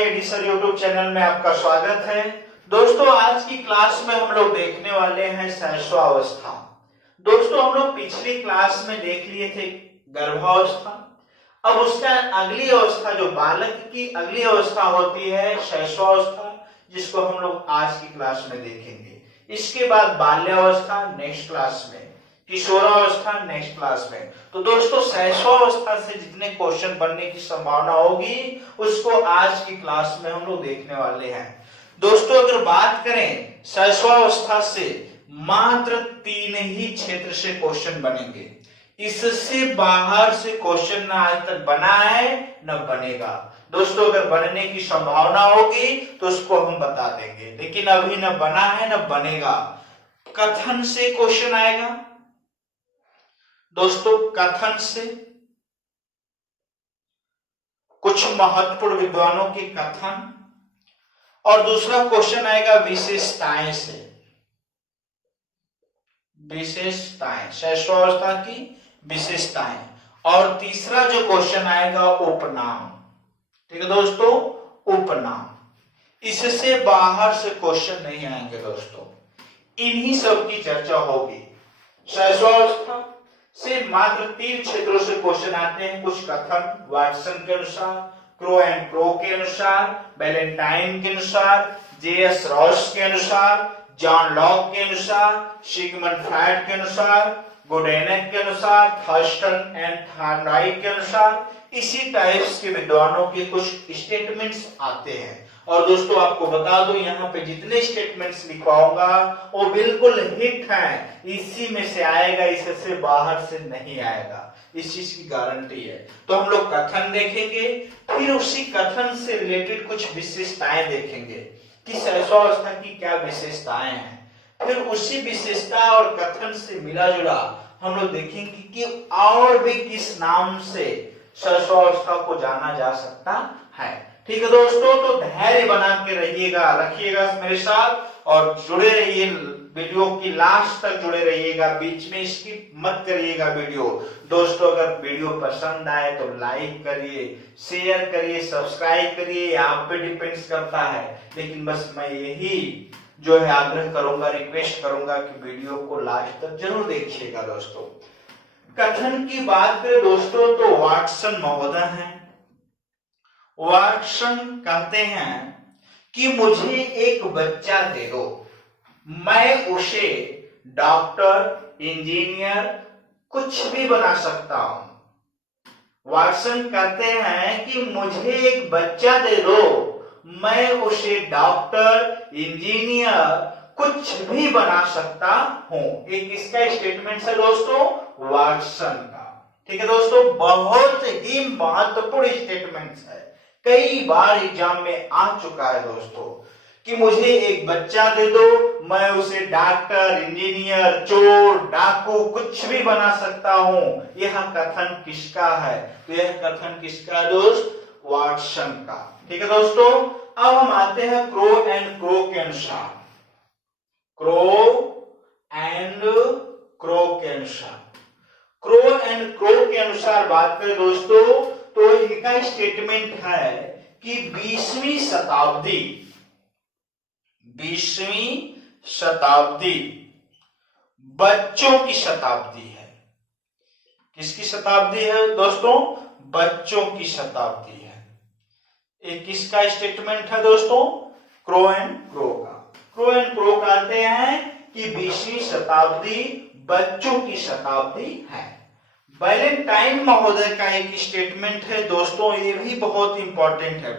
AD sir YouTube channel में आपका स्वागत है। दोस्तों आज की क्लास में हम लोग देखने वाले हैं शैशवावस्था। दोस्तों हम लोग पिछली क्लास में देख लिए थे गर्भावस्था। अब उसका अगली अवस्था जो बालक की अगली अवस्था होती है शैशवावस्था, जिसको हम लोग आज की क्लास में देखेंगे। इसके बाद बाल्यावस्था नेक्स्ट क्लास में, किशोरावस्था नेक्स्ट क्लास में। तो दोस्तों शैशवावस्था से जितने क्वेश्चन बनने की संभावना होगी उसको आज की क्लास में हम लोग देखने वाले हैं। दोस्तों अगर बात करें शैशवावस्था से मात्र 3 ही क्षेत्र से क्वेश्चन बनेंगे। इससे बाहर से क्वेश्चन न आज तक बना है न बनेगा। दोस्तों अगर बनने की संभावना होगी तो उसको हम बता देंगे, लेकिन अभी न बना है न बनेगा। कथन से क्वेश्चन आएगा दोस्तों, कथन से कुछ महत्वपूर्ण विद्वानों के कथन, और दूसरा क्वेश्चन आएगा विशेषताएं से, विशेषताएं शैशवावस्था की विशेषताएं, और तीसरा जो क्वेश्चन आएगा उपनाम। ठीक है दोस्तों, उपनाम। इससे बाहर से क्वेश्चन नहीं आएंगे दोस्तों, इन्हीं सब की चर्चा होगी। शैशवावस्था से मात्र 3 क्षेत्रों से क्वेश्चन आते हैं। कुछ कथन वाटसन के अनुसार, क्रो एंड क्रो के अनुसार, बैलेंटाइन के अनुसार, जेएस रॉस के अनुसार, जॉन लॉक के अनुसार, सिगमंड फ्रायड के अनुसार, गोडेनक के अनुसार, थर्स्टन एंड थॉर्नडाइक के अनुसार। इसी टाइप्स के विद्वानों के कुछ स्टेटमेंट्स आते हैं। और दोस्तों आपको बता दो, यहाँ पे जितने स्टेटमेंट्स लिखवाऊंगा वो बिल्कुल हिट हैं, इसी में से आएगा, इससे बाहर से नहीं आएगा, इस चीज की गारंटी है। तो हम लोग कथन देखेंगे, फिर उसी कथन से रिलेटेड कुछ विशेषताएं देखेंगे कि शैशवावस्था की क्या विशेषताएं हैं। फिर उसी विशेषता और कथन से मिला जुला हम लोग देखेंगे कि और भी किस नाम से शैशवावस्था को जाना जा सकता है। ठीक है दोस्तों, तो धैर्य बना के रखिएगा मेरे साथ और जुड़े रहिए, वीडियो की लास्ट तक जुड़े रहिएगा, बीच में स्किप मत करिएगा वीडियो। दोस्तों अगर वीडियो पसंद आए तो लाइक करिए, शेयर करिए, सब्सक्राइब करिए, आप पे डिपेंड्स करता है। लेकिन बस मैं यही जो है आग्रह करूंगा, रिक्वेस्ट करूंगा कि वीडियो को लास्ट तक जरूर देखिएगा। दोस्तों कथन की बात करें दोस्तों तो वाटसन महोदय हैं। वाटसन कहते हैं कि मुझे एक बच्चा दे दो, मैं उसे डॉक्टर, इंजीनियर कुछ भी बना सकता हूं। वाटसन कहते हैं कि मुझे एक बच्चा दे दो, मैं उसे डॉक्टर, इंजीनियर कुछ भी बना सकता हूं। एक इसका स्टेटमेंट है दोस्तों वाटसन का। ठीक है दोस्तों, बहुत ही महत्वपूर्ण स्टेटमेंट है, कई बार एग्जाम में आ चुका है दोस्तों कि मुझे एक बच्चा दे दो, मैं उसे डॉक्टर, इंजीनियर, चोर, डाकू कुछ भी बना सकता हूं। यह कथन किसका है? तो यह कथन किसका दोस्त? वाटसन का। ठीक है दोस्तों, अब हम आते हैं क्रो एंड क्रो के अनुसार। क्रो एंड क्रो के अनुसार, क्रो एंड क्रो के अनुसार बात करें दोस्तों तो इनका स्टेटमेंट है कि 20वीं शताब्दी बच्चों की शताब्दी है। किसकी शताब्दी है दोस्तों? बच्चों की शताब्दी है। एक किसका स्टेटमेंट है दोस्तों? क्रो एंड क्रो का। क्रो एंड क्रो कहते हैं कि 20वीं शताब्दी बच्चों की शताब्दी है। बैलेंटाइन महोदय का एक स्टेटमेंट है दोस्तों, ये भी बहुत इंपॉर्टेंट है।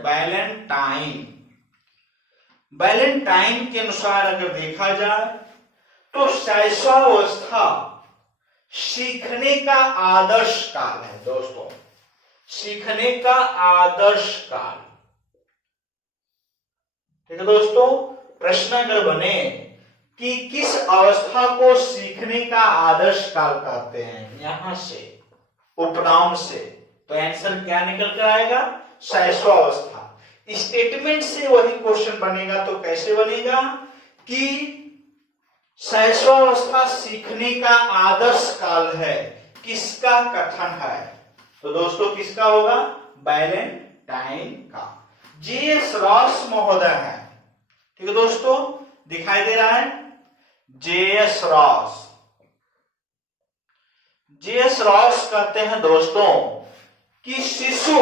बैलेंटाइन के अनुसार अगर देखा जाए तो शैशवावस्था सीखने का आदर्श काल है दोस्तों, सीखने का आदर्श काल। ठीक है दोस्तों, प्रश्न अगर बने कि किस अवस्था को सीखने का आदर्श काल कहते हैं, यहां से उपनाम से, तो आंसर क्या निकल कर आएगा? शैशवावस्था। स्टेटमेंट से वही क्वेश्चन बनेगा, तो कैसे बनेगा कि शैशवावस्था सीखने का आदर्श काल है, किसका कथन है? तो दोस्तों किसका होगा? बैलेंटाइन का। जे.एस. रॉस महोदय हैं। ठीक है दोस्तों, दिखाई दे रहा है जे.एस. रॉस। जे.एस. रॉस कहते हैं दोस्तों कि शिशु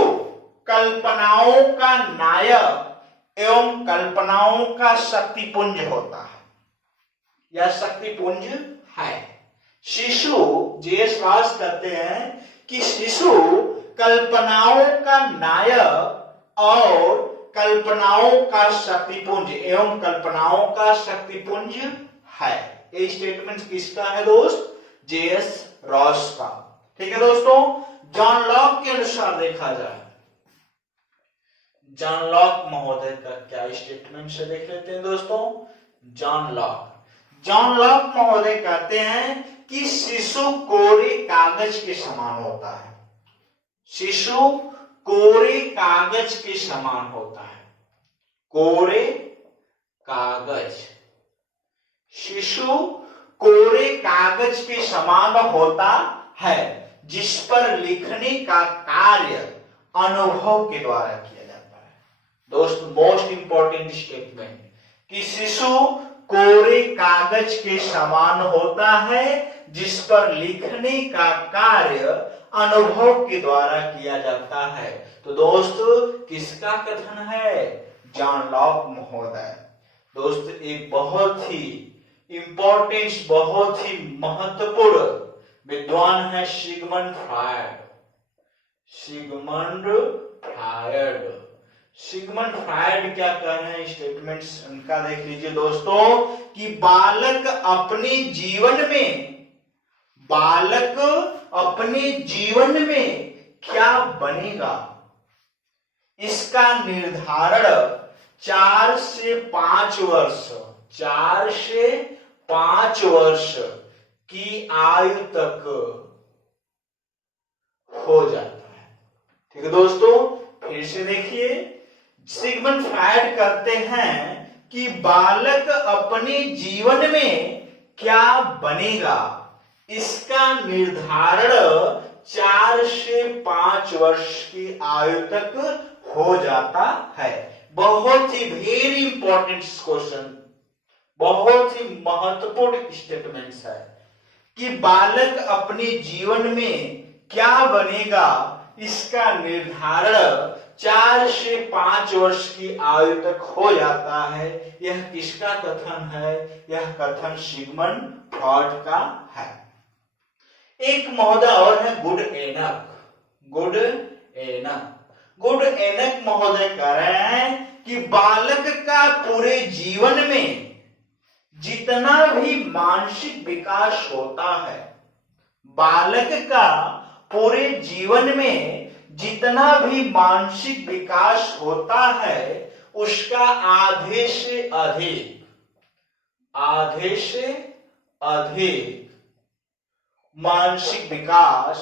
कल्पनाओं का नायक एवं कल्पनाओं का शक्तिपुंज होता है, यह शक्तिपुंज है। शिशु, जे.एस. रॉस कहते हैं कि शिशु कल्पनाओं का नायक और कल्पनाओं का शक्तिपुंज एवं कल्पनाओं का शक्तिपुंज है। ये स्टेटमेंट किसका है दोस्त? जे.एस. रॉस का। ठीक है दोस्तों, जॉन लॉक के अनुसार देखा जाए, जॉन लॉक महोदय का क्या स्टेटमेंट से देख लेते हैं दोस्तों। जॉन लॉक महोदय कहते हैं कि शिशु कोरे कागज के समान होता है। शिशु कोरे कागज के समान होता है। कोरे कागज, शिशु कोरे कागज के समान होता है जिस पर लिखने का कार्य अनुभव के द्वारा किया जाता है। दोस्त, मोस्ट इंपॉर्टेंट स्टेटमेंट कि शिशु कोरे कागज के समान होता है जिस पर लिखने का कार्य अनुभव के द्वारा किया जाता है। तो दोस्त, किसका कथन है? जॉन लॉक महोदय। दोस्त, एक बहुत ही इंपॉर्टेंस, बहुत ही महत्वपूर्ण विद्वान है सिगमंड फ्रायड। सिगमंड फ्रायड क्या कह रहे हैं, स्टेटमेंट्स उनका देख लीजिए दोस्तों कि बालक अपने जीवन में क्या बनेगा, इसका निर्धारण 4 से 5 वर्ष की आयु तक हो जाता है। ठीक है दोस्तों, फिर से देखिए, सिगमंड फ्रायड कहते हैं कि बालक अपने जीवन में क्या बनेगा, इसका निर्धारण 4 से 5 वर्ष की आयु तक हो जाता है। बहुत ही वेरी इंपॉर्टेंट क्वेश्चन, बहुत ही महत्वपूर्ण स्टेटमेंट्स है कि बालक अपने जीवन में क्या बनेगा, इसका निर्धारण 4 से 5 वर्ष की आयु तक हो जाता है। यह किसका कथन है? यह कथन सिगमंड फ्रॉइड का है। एक महोदय और है गुड एनक महोदय कह रहे हैं कि बालक का पूरे जीवन में जितना भी मानसिक विकास होता है, बालक का पूरे जीवन में जितना भी मानसिक विकास होता है उसका आधे से अधिक मानसिक विकास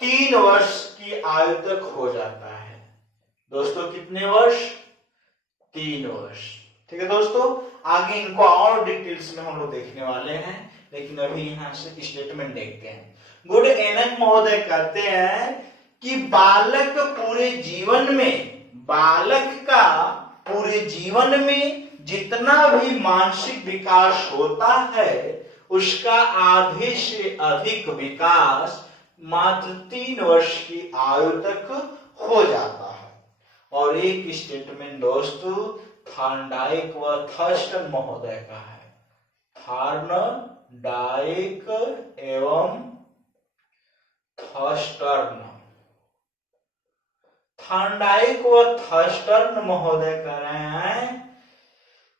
3 वर्ष की आयु तक हो जाता है। दोस्तों, कितने वर्ष? 3 वर्ष। ठीक है दोस्तों, आगे इनको और डिटेल्स में हम लोग देखने वाले हैं, लेकिन अभी यहां से स्टेटमेंट देखते हैं। गुड एनक महोदय कहते हैं कि बालक का पूरे जीवन में जितना भी मानसिक विकास होता है उसका आधे से अधिक विकास मात्र 3 वर्ष की आयु तक हो जाता है। और एक स्टेटमेंट दोस्तों थॉर्नडाइक व थर्स्टन महोदय का है। थॉर्नडाइक एवं थॉर्नडाइक व थर्स्टन महोदय कह रहे हैं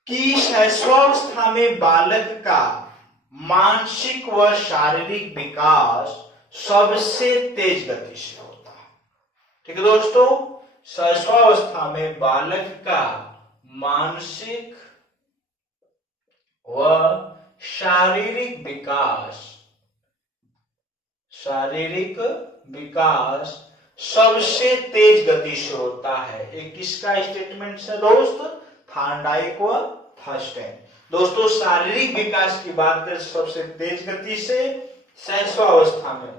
कि शैशवावस्था में बालक का मानसिक व शारीरिक विकास सबसे तेज गति से होता है। ठीक है दोस्तों, शैशवावस्था में बालक का मानसिक व शारीरिक विकास सबसे तेज गति से होता है। एक किसका स्टेटमेंट है दोस्त? थॉर्नडाइक व थर्स्टन। दोस्तों, शारीरिक विकास की बात करें सबसे तेज गति से शैशवावस्था में,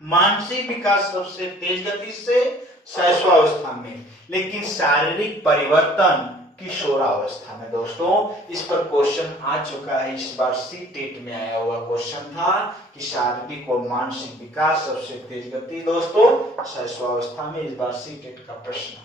मानसिक विकास सबसे तेज गति से शैशवावस्था में, लेकिन शारीरिक परिवर्तन किशोरावस्था में। दोस्तों इस पर क्वेश्चन आ चुका है, इस बार सीटेट में आया हुआ क्वेश्चन था कि शारीरिक और मानसिक विकास सबसे तेज गति दोस्तों शैशवावस्था में। इस बार सीटेट का प्रश्न,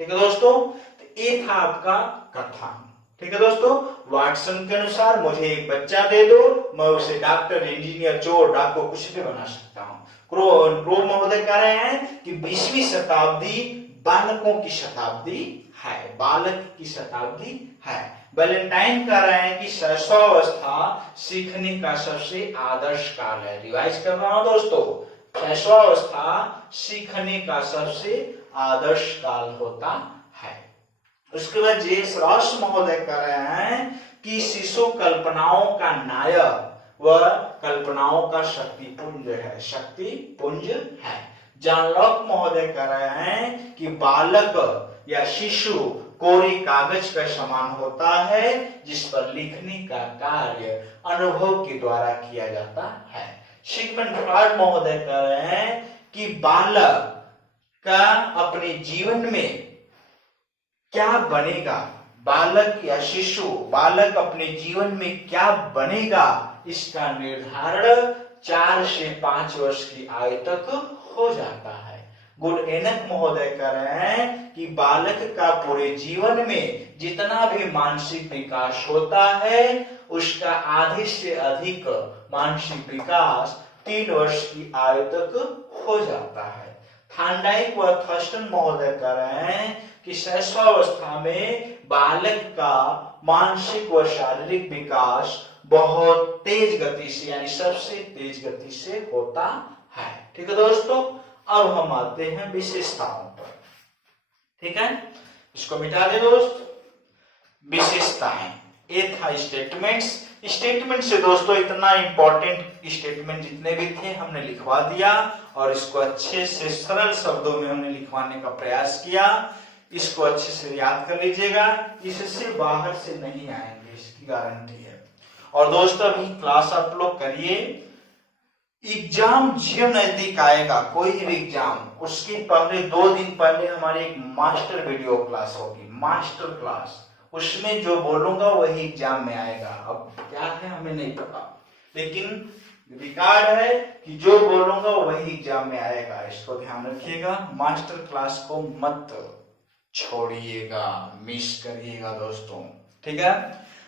ठीक है दोस्तों। तो ये था आपका कथन, ठीक है दोस्तों। वाटसन के अनुसार मुझे एक बच्चा दे दो, मैं उसे डॉक्टर, इंजीनियर, चोर, डाकू कुछ भी बना सकता हूँ। क्रो महोदय कह रहे हैं कि 20वीं शताब्दी बालकों की शताब्दी है, बालक की शताब्दी है। वैलेंटाइन कह रहे हैं कि शैशवावस्था सीखने का सबसे आदर्श काल है। रिवाइज कर रहा हूं दोस्तों, शैशवावस्था सीखने का सबसे आदर्श काल होता है। उसके बाद जे.एस. रॉस महोदय कह रहे हैं कि शिशु कल्पनाओं का नायक व कल्पनाओं का शक्तिपुंज है, शक्तिपुंज है। जॉन लॉक महोदय कह रहे हैं कि बालक या शिशु कोरी कागज का समान होता है जिस पर लिखने का कार्य अनुभव के द्वारा किया जाता है। सिगमंड फ्रॉइड महोदय कह रहे हैं कि बालक का अपने जीवन में क्या बनेगा, बालक या शिशु बालक अपने जीवन में क्या बनेगा इसका निर्धारण 4 से 5 वर्ष की आयु तक हो जाता है। गुडएनक महोदय कह रहे हैं कि बालक का पूरे जीवन में जितना भी मानसिक विकास होता है उसका आधे से अधिक मानसिक विकास 3 वर्ष की आयु तक हो जाता है। थांडाइक व थर्स्टन महोदय कह रहे हैं कि शैशवावस्था में बालक का मानसिक व शारीरिक विकास बहुत तेज गति से यानी सबसे तेज गति से होता है। ठीक है दोस्तों, अब हम आते हैं विशेषताओं पर। ठीक है, इसको मिटा दे दोस्त। विशेषताएं, ये था स्टेटमेंट्स। स्टेटमेंट से दोस्तों इतना इंपॉर्टेंट स्टेटमेंट जितने भी थे हमने लिखवा दिया और इसको अच्छे से सरल शब्दों में हमने लिखवाने का प्रयास किया। इसको अच्छे से याद कर लीजिएगा, इससे बाहर से नहीं आएंगे, इसकी गारंटी है। और दोस्तों अभी क्लास आप लोग करिए, एग्जाम जो नजदीक आएगा कोई भी एग्जाम, उसके पहले 2 दिन पहले हमारी एक मास्टर वीडियो क्लास होगी, मास्टर क्लास। उसमें जो बोलूंगा वही एग्जाम में आएगा। अब क्या है हमें नहीं पता, लेकिन रिकॉर्ड है कि जो बोलूंगा वही एग्जाम में आएगा। इसको ध्यान रखिएगा, मास्टर क्लास को मत छोड़िएगा, मिस करिएगा दोस्तों। ठीक है,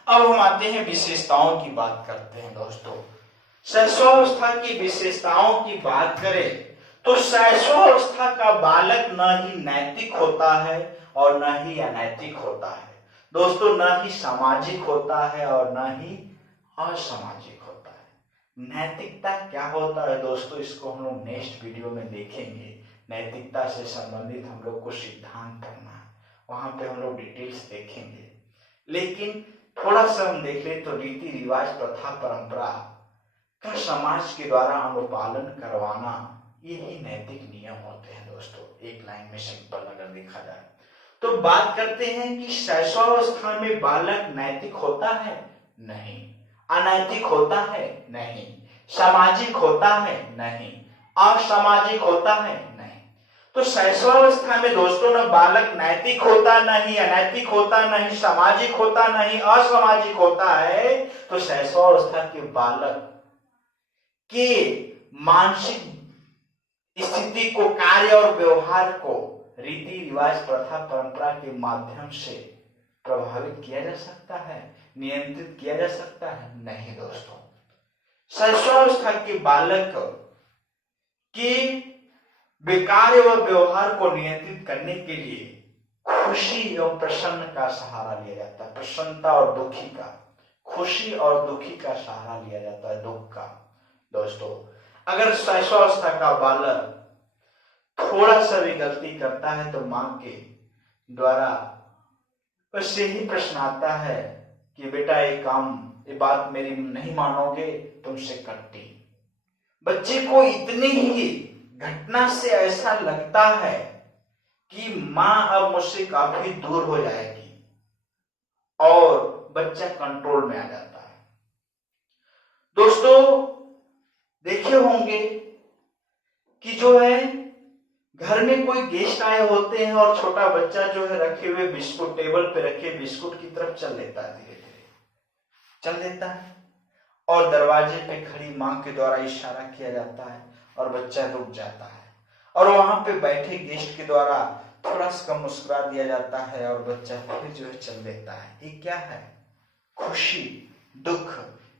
अब हम आते हैं विशेषताओं की बात करते हैं दोस्तों। शैशवावस्था की विशेषताओं की बात करें तो शैशवावस्था का बालक न ही नैतिक होता है और न ही अनैतिक होता है दोस्तों, न ही सामाजिक होता है और न ही असामाजिक होता है। नैतिकता क्या होता है दोस्तों, इसको हम लोग नेक्स्ट वीडियो में देखेंगे। नैतिकता से संबंधित हम लोग को सिद्धांत पढ़ना है, वहां पे हम लोग डिटेल्स देखेंगे। लेकिन थोड़ा सा हम देख ले तो रीति रिवाज, प्रथा, परंपरा का समाज के द्वारा अनुपालन करवाना, यही नैतिक नियम होते हैं दोस्तों। एक लाइन में सिंपल अगर देखा जाए तो बात करते हैं कि शैशवावस्था में बालक नैतिक होता है? नहीं। अनैतिक होता है? नहीं। सामाजिक होता है? नहीं। असामाजिक होता है? नहीं। तो शैशवावस्था में दोस्तों न बालक नैतिक होता, नहीं अनैतिक होता, नहीं सामाजिक होता, नहीं असामाजिक होता है। तो शैशवावस्था के बालक के मानसिक स्थिति को, कार्य और व्यवहार को रीति रिवाज, प्रथा, परंपरा के माध्यम से प्रभावित किया जा सकता है, नियंत्रित किया जा सकता है? नहीं दोस्तों। शैशवावस्था के बालक के कार्य व व्यवहार को नियंत्रित करने के लिए खुशी एवं प्रसन्न का सहारा लिया जाता है। प्रसन्नता और दुखी का, खुशी और दुखी का सहारा लिया जाता है, दुख का। दोस्तों अगर शैशवावस्था का बालक थोड़ा सा भी गलती करता है तो मां के द्वारा उससे ही प्रश्न आता है कि बेटा ये बात मेरी नहीं मानोगे, तुमसे कट्टी। बच्चे को इतनी ही घटना से ऐसा लगता है कि मां अब मुझसे काफी दूर हो जाएगी और बच्चा कंट्रोल में आ जाता है। दोस्तों देखे होंगे कि जो है घर में कोई गेस्ट आए होते हैं और छोटा बच्चा जो है रखे हुए बिस्कुट, टेबल पे रखे बिस्कुट की तरफ चल लेता है, धीरे धीरे चल लेता है और दरवाजे पे खड़ी माँ के द्वारा इशारा किया जाता है और बच्चा रुक जाता है और वहां पे बैठे गेस्ट के द्वारा थोड़ा सा मुस्कुरा दिया जाता है और बच्चा फिर जो है चल देता है। ये क्या है? खुशी दुख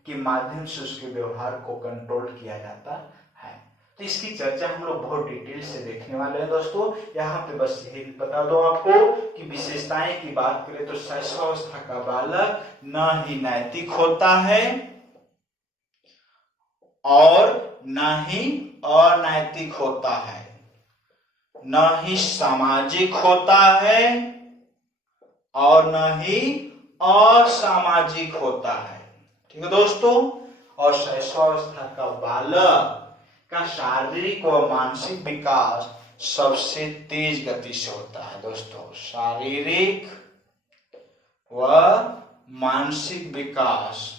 के माध्यम से उसके व्यवहार को कंट्रोल किया जाता है। तो इसकी चर्चा हम लोग बहुत डिटेल से देखने वाले हैं दोस्तों। यहाँ पे बस यही बता दो आपको कि विशेषताएं की बात करें तो शैशवावस्था का बालक न ही नैतिक होता है और न ही अनैतिक होता है, न ही सामाजिक होता है और न ही असामाजिक होता है। ठीक है दोस्तों। और शैशवावस्था का बालक का शारीरिक व मानसिक विकास सबसे तेज गति से होता है दोस्तों। शारीरिक व मानसिक विकास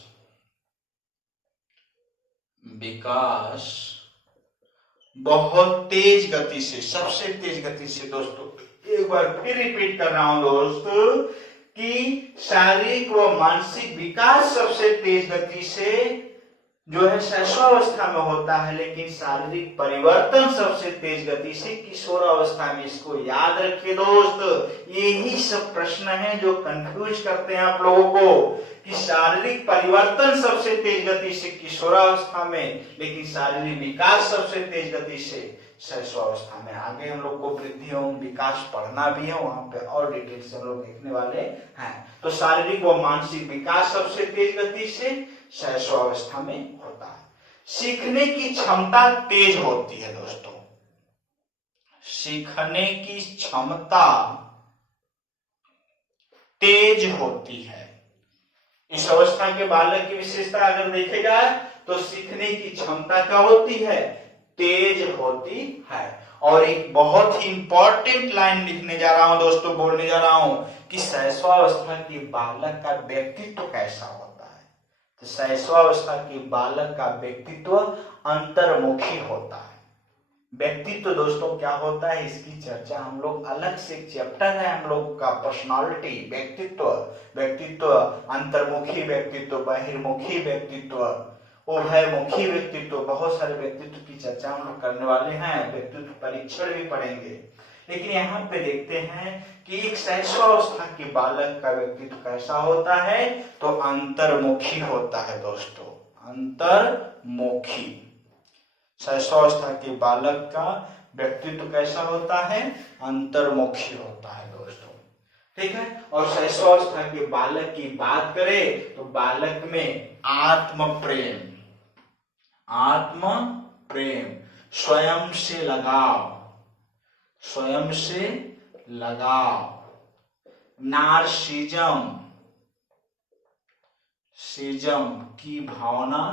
बहुत तेज गति से, सबसे तेज गति से दोस्तों। एक बार फिर रिपीट कर रहा हूं दोस्तों कि शारीरिक व मानसिक विकास सबसे तेज गति से जो है शैशवावस्था में होता है, लेकिन शारीरिक परिवर्तन सबसे तेज गति से किशोरावस्था में। इसको याद रखिए दोस्त, यही सब प्रश्न हैं जो कंफ्यूज करते हैं आप लोगों को कि शारीरिक परिवर्तन सबसे तेज गति से किशोरावस्था में, लेकिन शारीरिक विकास सबसे तेज गति से शैशवावस्था में। आगे हम लोग को वृद्धि एवं विकास पढ़ना भी है, वहां पे और डिटेल से हम लोग देखने वाले हैं। तो शारीरिक व मानसिक विकास सबसे तेज गति से शैशवावस्था में होता है। सीखने की क्षमता तेज होती है दोस्तों। सीखने की क्षमता तेज होती है। इस अवस्था के बालक की विशेषता अगर देखेगा तो सीखने की क्षमता क्या होती है? तेज होती है। और एक बहुत ही इंपॉर्टेंट लाइन लिखने जा रहा हूं दोस्तों, बोलने जा रहा हूं कि शैशवावस्था के बालक का व्यक्तित्व कैसा होता है। तो शैशवावस्था के बालक का व्यक्तित्व अंतर्मुखी होता है। व्यक्तित्व दोस्तों क्या होता है, इसकी चर्चा हम लोग अलग से एक चैप्टर है हम लोग का पर्सनालिटी, व्यक्तित्व अंतर्मुखी व्यक्तित्व, बहिर्मुखी व्यक्तित्व, उभयमुखी व्यक्तित्व, बहुत सारे व्यक्तित्व की चर्चा हम लोग करने वाले हैं। व्यक्तित्व परीक्षण भी पढ़ेंगे, लेकिन यहाँ पे देखते हैं कि एक शैशवावस्था के बालक का व्यक्तित्व कैसा होता है, तो अंतर्मुखी होता है दोस्तों। अंतर्मुखी शैशवावस्था के बालक का व्यक्तित्व कैसा होता है? अंतर्मुखी होता है दोस्तों। ठीक है। और शैशवावस्था के बालक की बात करें तो बालक में आत्म प्रेम, स्वयं से लगाव, नार्सिज्म की भावना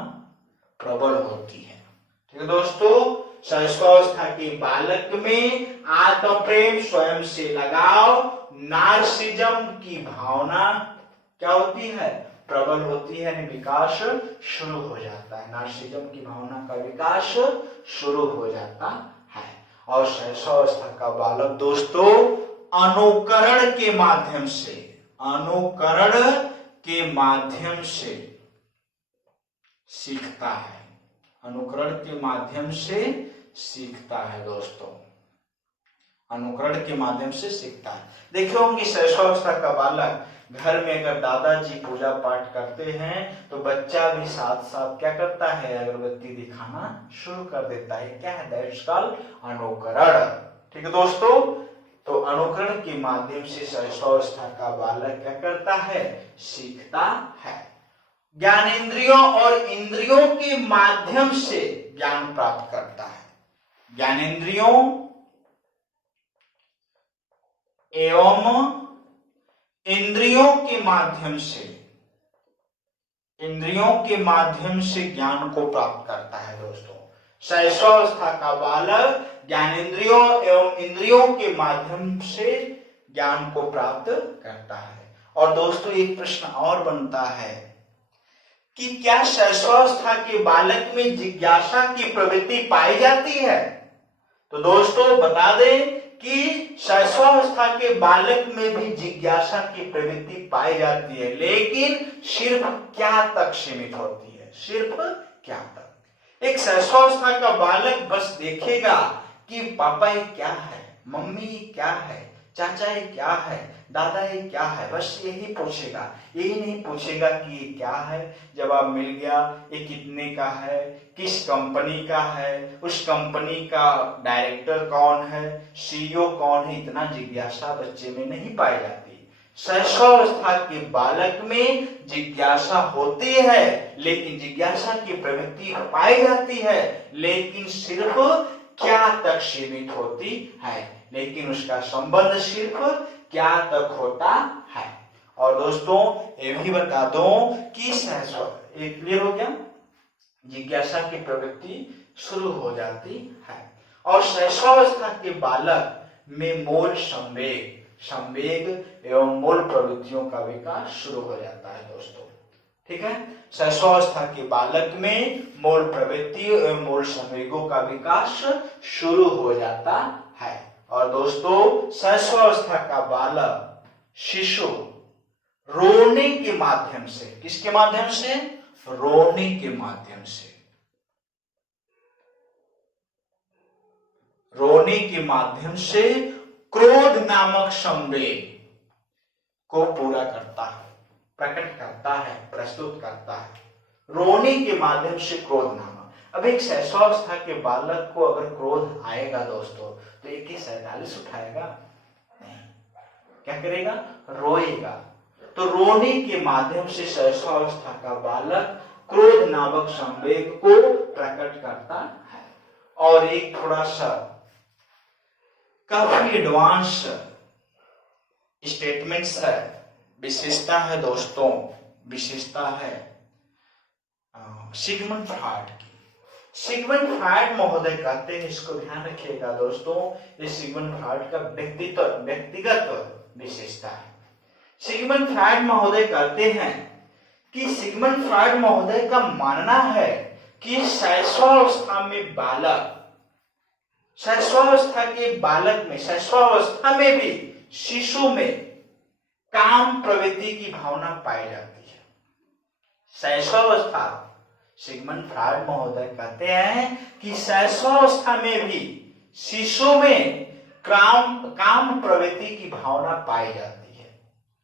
प्रबल होती है। ठीक है दोस्तों। शैशवावस्था के बालक में आत्म प्रेम, स्वयं से लगाव, नार्सिज्म की भावना क्या होती है? प्रबल होती है, यानी विकास शुरू हो जाता है। नार्सिज्म की भावना का विकास शुरू हो जाता है। और शैशवावस्था का बालक दोस्तों अनुकरण के माध्यम से सीखता है। अनुकरण के माध्यम से सीखता है दोस्तों। अनुकरण के माध्यम से सीखता है। देखिए होंगे शैशवावस्था का बालक घर में अगर दादाजी पूजा पाठ करते हैं तो बच्चा भी साथ साथ क्या करता है? अगरबत्ती दिखाना शुरू कर देता है। क्या है? दैट्स कॉल्ड अनुकरण। ठीक है दोस्तों। तो अनुकरण के माध्यम से शैशवावस्था का बालक क्या करता है? सीखता है। ज्ञानेंद्रियों और इंद्रियों के माध्यम से ज्ञान प्राप्त करता है। ज्ञानेंद्रियों एवं इंद्रियों के माध्यम से ज्ञान को प्राप्त करता है दोस्तों। शैशवावस्था का बालक ज्ञानेंद्रियों एवं इंद्रियों के माध्यम से ज्ञान को प्राप्त करता है। और दोस्तों एक प्रश्न और बनता है कि क्या शैशवावस्था के बालक में जिज्ञासा की प्रवृत्ति पाई जाती है? तो दोस्तों बता दें कि शैशवावस्था के बालक में भी जिज्ञासा की प्रवृत्ति पाई जाती है, लेकिन सिर्फ क्या तक सीमित होती है, सिर्फ क्या तक। एक शैशवावस्था का बालक बस देखेगा कि पापा ये क्या है, मम्मी ये क्या है, चाचा ये क्या है, दादा ये क्या है, बस यही पूछेगा। यही नहीं पूछेगा कि ये क्या है, जवाब मिल गया, ये कितने का है, किस कंपनी का है, उस कंपनी का डायरेक्टर कौन है, सीईओ कौन है, इतना जिज्ञासा बच्चे में नहीं पाई जाती। शैशवावस्था के बालक में जिज्ञासा होती है, लेकिन जिज्ञासा की प्रवृत्ति पाई जाती है, लेकिन सिर्फ क्या तक सीमित होती है, लेकिन उसका संबंध सिर्फ क्या तक होता है। और दोस्तों ये भी बता दो कि ये क्लियर हो गया, जिज्ञासा की प्रवृत्ति शुरू हो जाती है। और शैशवावस्था के बालक में मूल संवेग एवं मूल प्रवृत्तियों का विकास शुरू हो जाता है दोस्तों। ठीक है, शैशवावस्था के बालक में मूल प्रवृत्ति एवं मूल संवेगों का विकास शुरू हो जाता है। और दोस्तों शैशवावस्था का बालक शिशु रोने के माध्यम से, किसके माध्यम से, रोने के माध्यम से, रोने के माध्यम से क्रोध नामक संवेग को पूरा करता है, प्रकट करता है, प्रस्तुत करता है। रोने के माध्यम से क्रोध नामक। अब एक शैशवावस्था के बालक को अगर क्रोध आएगा दोस्तों तो एक ही 47 उठाएगा नहीं, क्या करेगा, रोएगा। तो रोने के माध्यम से शैशवावस्था का बालक क्रोध नामक संवेग को प्रकट करता है। और एक थोड़ा सा काफी एडवांस स्टेटमेंट्स है, विशेषता है दोस्तों, विशेषता है सिगमंड फ्रॉइड की। सिगमंड फ्रॉइड महोदय कहते हैं, इसको ध्यान रखिएगा दोस्तों, ये सिगमंड फ्रॉइड का व्यक्तिगत विशेषता है। सिगमंड फ्रॉइड महोदय कहते हैं कि सिगमंड फ्रॉइड महोदय का मानना है कि शैशवावस्था में बालक, शैशवावस्था के बालक में, शैशवावस्था में भी शिशु में काम प्रवृत्ति की भावना पाई जाती है। शैशवावस्था, सिगमंड फ्रॉइड महोदय कहते हैं कि शैशवावस्था में भी शिशु में काम प्रवृत्ति की भावना पाई जाती है,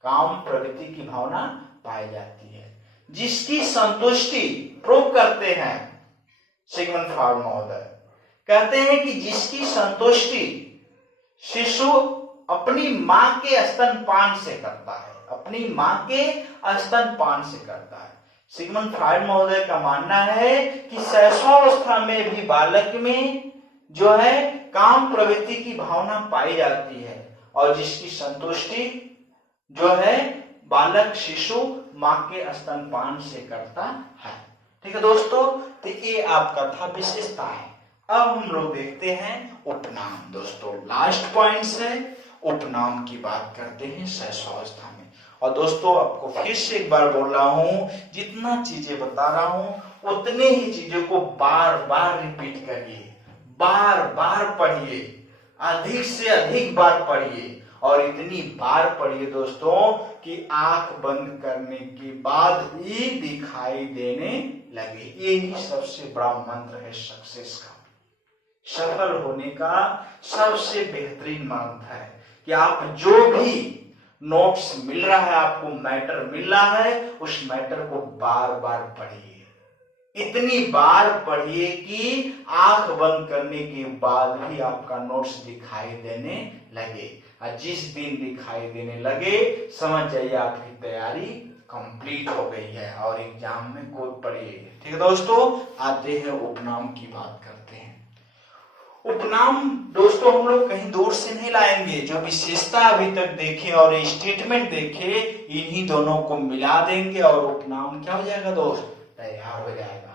काम प्रवृत्ति की भावना पाई जाती है, जिसकी संतुष्टि प्रूव करते हैं सिगमंड फ्रॉइड महोदय। कहते हैं कि जिसकी संतुष्टि शिशु अपनी मां के स्तनपान से करता है, अपनी मां के स्तनपान से करता है। सिगमंड फ्रॉइड महोदय का मानना है कि शैशवावस्था में भी बालक में जो है काम प्रवृत्ति की भावना पाई जाती है, और जिसकी संतुष्टि जो है बालक शिशु मां के स्तनपान से करता है। ठीक है दोस्तों, तो ये आपका था विशेषता है। अब हम लोग देखते हैं उपनाम। दोस्तों लास्ट पॉइंट है, उपनाम की बात करते हैं शैशवावस्था में। और दोस्तों आपको फिर से एक बार बोल रहा हूं, जितना चीजें बता रहा हूं उतने ही चीजों को बार बार रिपीट करिए, बार बार पढ़िए, अधिक से अधिक बार पढ़िए, और इतनी बार पढ़िए दोस्तों कि आंख बंद करने के बाद ही दिखाई देने लगे। यही सबसे बड़ा मंत्र है सक्सेस का, सफल होने का सबसे बेहतरीन मंत्र है कि आप जो भी नोट्स मिल रहा है, आपको मैटर मिल रहा है, उस मैटर को बार बार पढ़िए, इतनी बार पढ़िए कि आंख बंद करने के बाद भी आपका नोट्स दिखाई देने लगे। और जिस दिन दिखाई देने लगे समझ जाइए आपकी तैयारी कंप्लीट हो गई है और एग्जाम में कोई पढ़िए। ठीक है दोस्तों, आते हैं उपनाम की बात करते हैं। उपनाम दोस्तों हम लोग कहीं दूर से नहीं लाएंगे, जो विशेषता अभी तक देखे और स्टेटमेंट देखे इन्हीं दोनों को मिला देंगे और उपनाम क्या हो जाएगा दोस्त, तैयार हो जाएगा।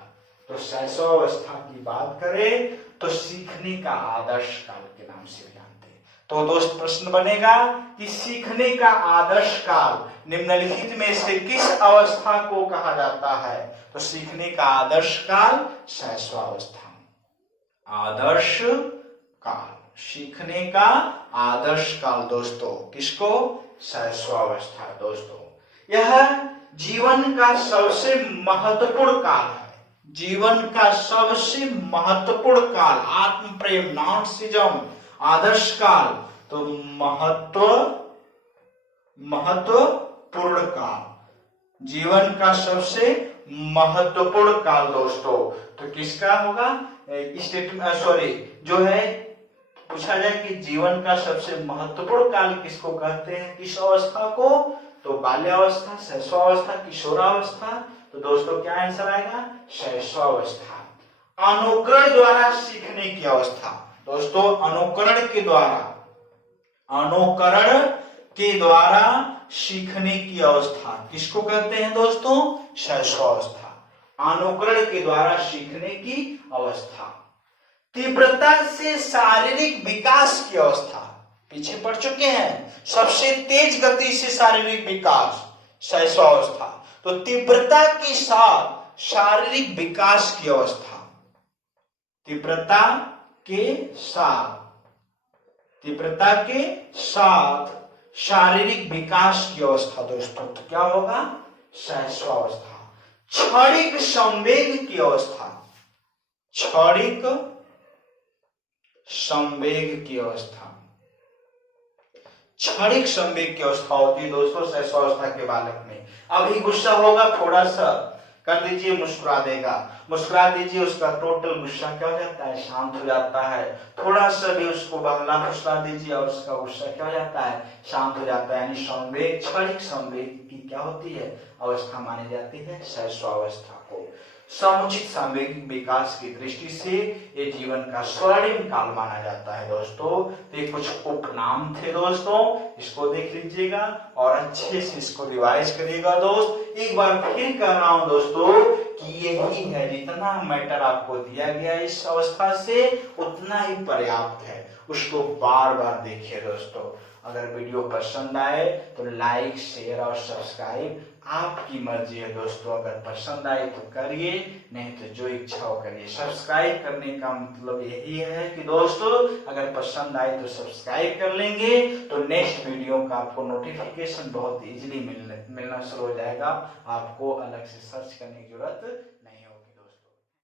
तो शैशवावस्था की बात करें तो सीखने का आदर्श काल के नाम से जानते हैं। तो दोस्त प्रश्न बनेगा कि सीखने का आदर्श काल निम्नलिखित में से किस अवस्था को कहा जाता है? तो सीखने का आदर्श काल शैशवावस्था, आदर्श काल, सीखने का आदर्श काल दोस्तों किसको? शैशवावस्था दोस्तों। यह जीवन का सबसे महत्वपूर्ण काल है, जीवन का सबसे महत्वपूर्ण काल, आत्म प्रेम, नार्सिसिज्म, आदर्श काल, तो महत्वपूर्ण काल, जीवन का सबसे महत्वपूर्ण काल दोस्तों। तो किसका होगा? जो है पूछा जाए कि जीवन का सबसे महत्वपूर्ण काल किसको कहते हैं, किस अवस्था को? तो बाल्यावस्था, शैशवावस्था, किशोरावस्था। तो दोस्तों क्या आंसर आएगा? शैशवावस्था। अनुकरण द्वारा सीखने की अवस्था दोस्तों, अनुकरण के द्वारा सीखने की अवस्था किसको कहते हैं दोस्तों? शैशवावस्था। अनुकरण के द्वारा सीखने की अवस्था। तीव्रता से शारीरिक विकास की अवस्था, पीछे पढ़ चुके हैं, सबसे तेज गति से शारीरिक विकास शैशवावस्था। तो तीव्रता के साथ शारीरिक विकास की अवस्था, तीव्रता के साथ शारीरिक विकास की अवस्था दोस्तों, तो क्या होगा? शैशवावस्था। क्षणिक संवेग की अवस्था, क्षणिक संवेग की अवस्था, क्षणिक संवेग की अवस्था होती है दोस्तों शैशवावस्था के बालक में। अभी गुस्सा होगा, थोड़ा सा कर दीजिए, मुस्कुरा देगा, मुस्कुरा दीजिए, उसका टोटल गुस्सा क्या हो जाता है? शांत हो जाता है। थोड़ा सा भी उसको बंगला फुसला दीजिए और उसका गुस्सा क्या हो जाता है? शांत हो जाता है। यानी संवेग, क्षणिक संवेग की क्या होती है? अवस्था मानी जाती है शैशवावस्था को। समुचित सांवेगिक विकास की दृष्टि से ये जीवन का स्वर्णिम काल माना जाता है दोस्तों। तो ये कुछ उपनाम थे दोस्तों, इसको देख लीजिएगा और अच्छे से इसको रिवाइज करिएगा दोस्त। एक बार फिर कह रहा हूं दोस्तों कि यही है, जितना मैटर आपको दिया गया इस अवस्था से उतना ही पर्याप्त है, उसको बार बार देखिए दोस्तों। अगर वीडियो पसंद आए तो लाइक, शेयर और सब्सक्राइब आपकी मर्जी है दोस्तों। अगर पसंद आए तो करिए, नहीं तो जो इच्छा हो करिए। सब्सक्राइब करने का मतलब यही है कि दोस्तों अगर पसंद आए तो सब्सक्राइब कर लेंगे तो नेक्स्ट वीडियो का आपको नोटिफिकेशन बहुत इजीली मिलना शुरू हो जाएगा। आपको अलग से सर्च करने की जरूरत